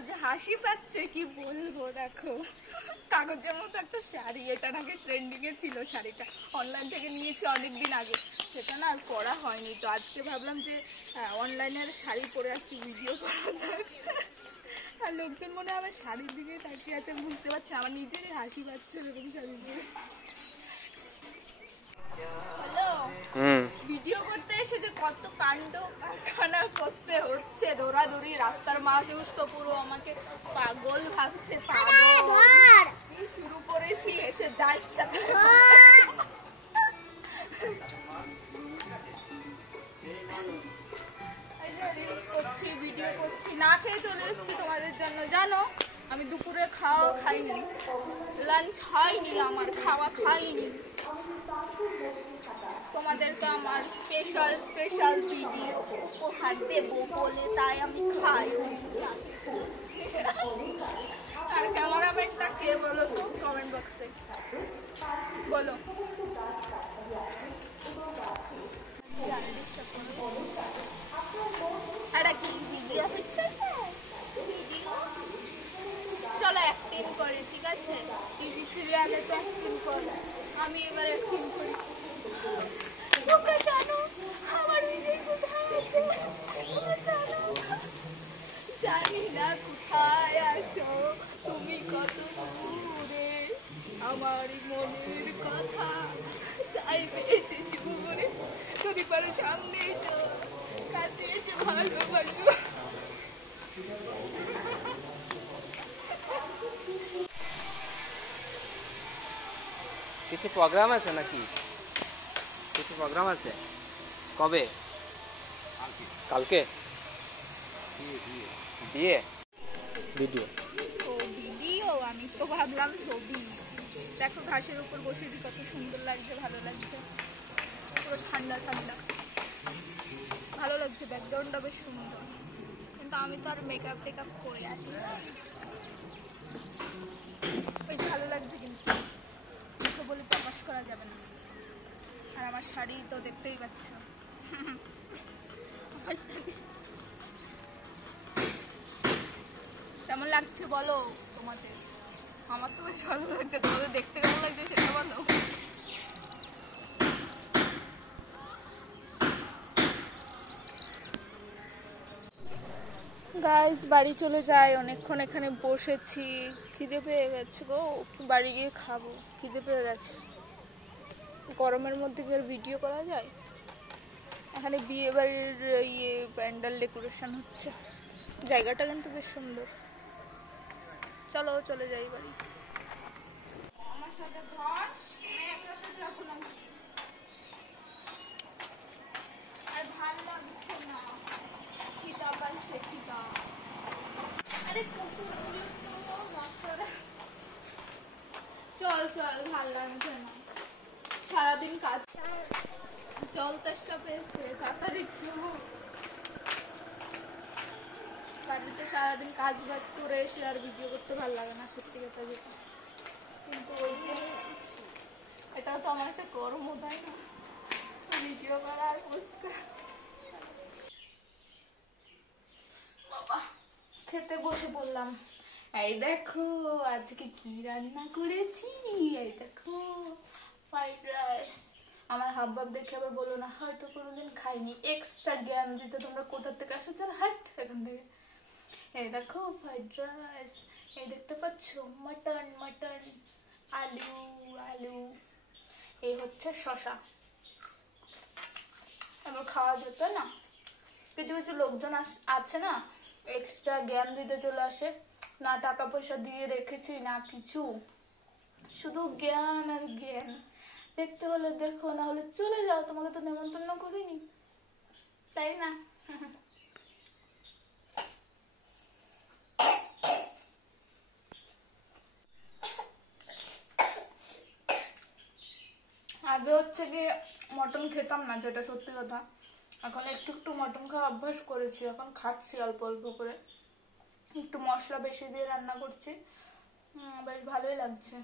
আমার যে হাসি পাচ্ছে কি বলবো। দেখো কাগজের মতো একটা শাড়ি, এটা নাকি ট্রেন্ডিং এ ছিল, শাড়িটা অনলাইন থেকে নিয়েছি অনেকদিন আগে, সেটা না আর পরা হয়নি। তো আজকে ভাবলাম যে অনলাইনে শাড়ি পরে আজকে ভিডিও করা যাক। আর লোকজন মনে হয় আমার শাড়ির দিকে তাকিয়ে আছে, বুঝতে পারছি আমার নিজেরই হাসি পাচ্ছে এরকম শাড়ি পরে। হ্যালো, ভিডিও করতে এসে যে কত কাণ্ড কারখানা করতে হচ্ছে, দৌড়াদৌড়ি, রাস্তার মানুষ তো পুরো আমাকে পাগল ভাবছে। পাগল কি শুরু করেছি, এসে যা ইচ্ছা রিলস করছি, ভিডিও করছি, না খেয়ে চলে এসেছি তোমাদের জন্য। জানো আমি দুপুরে খাওয়া খাইনি, লাঞ্চ হয়নি, আমার খাওয়া খাইনি। তোমাদেরকে আমার স্পেশাল স্পেশাল ভিডিও উপহার দেবো বলে তাই আমি খাই। আর ক্যামেরাম্যানটা কে বলো তো কমেন্ট বক্সে বলো। এটা কি ভিডিও? চলো অ্যাক্টিং করে, ঠিক আছে? টিভি সিরিয়ালে তো অ্যাক্টিং করে, আমি এবার অ্যাক্টিং করি। তোমরা জানো আমার বিজয় কোথায় আছে? জানো? জানি না কোথায় আছো তুমি, কত দূরে আমার মনের কথা চাইবে এসে সুরে, যদি পারো সামনে এসো, কাছে এসে ভালোবাসো। কিছু প্রোগ্রাম আছে নাকি? কিছু প্রোগ্রাম আছে কবে? কালকে বিয়ে ভিডিও। ও ভিডিও, আমি তো ভাবলাম ছবি। দেখো ঘাসের উপর বসেছি, কত সুন্দর লাগছে, ভালো লাগছে, পুরো ঠান্ডা ঠান্ডা ভালো লাগছে, ব্যাকগ্রাউন্ডটা বেশ সুন্দর। কিন্তু আমি তো আর মেকআপ টেকআপ করে আসি না, বেশ ভালো লাগছে। কিন্তু মুখে বলে প্রকাশ করা যাবে না। আর আমার শাড়ি তো দেখতেই পাচ্ছ। কেমন লাগছে বলো তোমাদের? আমার তো বেশ ভালো লাগছে, তোমাদের দেখতে কেমন লাগছে সেটা বলো। গাইস বাড়ি চলে যাই, অনেকক্ষণ এখানে বসেছি, খিদে পেয়ে গেছে গো, বাড়ি গিয়ে খাবো, খিদে পেয়ে গেছে। গরমের মধ্যে কি আর ভিডিও করা যায়? এখানে বিয়ে বাড়ির প্যান্ডেল ডেকোরেশন হচ্ছে, জায়গাটা কিন্তু বেশ সুন্দর। চলো চলে যাই বাড়ি। আমার সাথে ঘর আর ভাল লাগছে না, খিদা পাচ্ছে, খিদা। আরে কুকুরগুলো তো বাচ্চারা। চল চল, ভাল লাগছে না, সারাদিন কাজ, জল তেষ্টা পেয়েছে, তাড়াতাড়ি চল। বাড়িতে সারাদিন কাজ বাজ করে এসে আর ভিডিও করতে ভালো লাগে না, সত্যি কথা যেটা। কিন্তু ওই যে এটাও তো আমার একটা কর্ম, তাই না? ভিডিও করা আর পোস্ট করা। বাবা খেতে বসে বললাম, এই দেখো আজকে কি রান্না করেছি, এই দেখো ফ্রাইড রাইস। আমার হাবভাব দেখে আবার বলো না হয়তো কোনোদিন খাইনি, এক্সট্রা জ্ঞান দিতে তোমরা কোথা থেকে আসো, চল হাট এখান থেকে। এই দেখো ফ্রাইড রাইস, এই দেখতে পাচ্ছ মটন, মটন, আলু আলু, এই হচ্ছে শশা। এবার খাওয়া যেত না। কিছু কিছু লোকজন আছে না, এক্সট্রা জ্ঞান দিতে চলে আসে, না টাকা পয়সা দিয়ে রেখেছি না কিছু, শুধু জ্ঞান আর জ্ঞান। দেখতে হলে দেখো, না হলে চলে যাও, তোমাকে তো নেমন্তন্ন করিনি, তাই না? আগে হচ্ছে কি মটন খেতাম না, যেটা সত্যি কথা। এখন একটু একটু মটন খাওয়া অভ্যাস করেছি, এখন খাচ্ছি অল্প অল্প করে, একটু মশলা বেশি দিয়ে রান্না করছি, বেশ ভালোই লাগছে।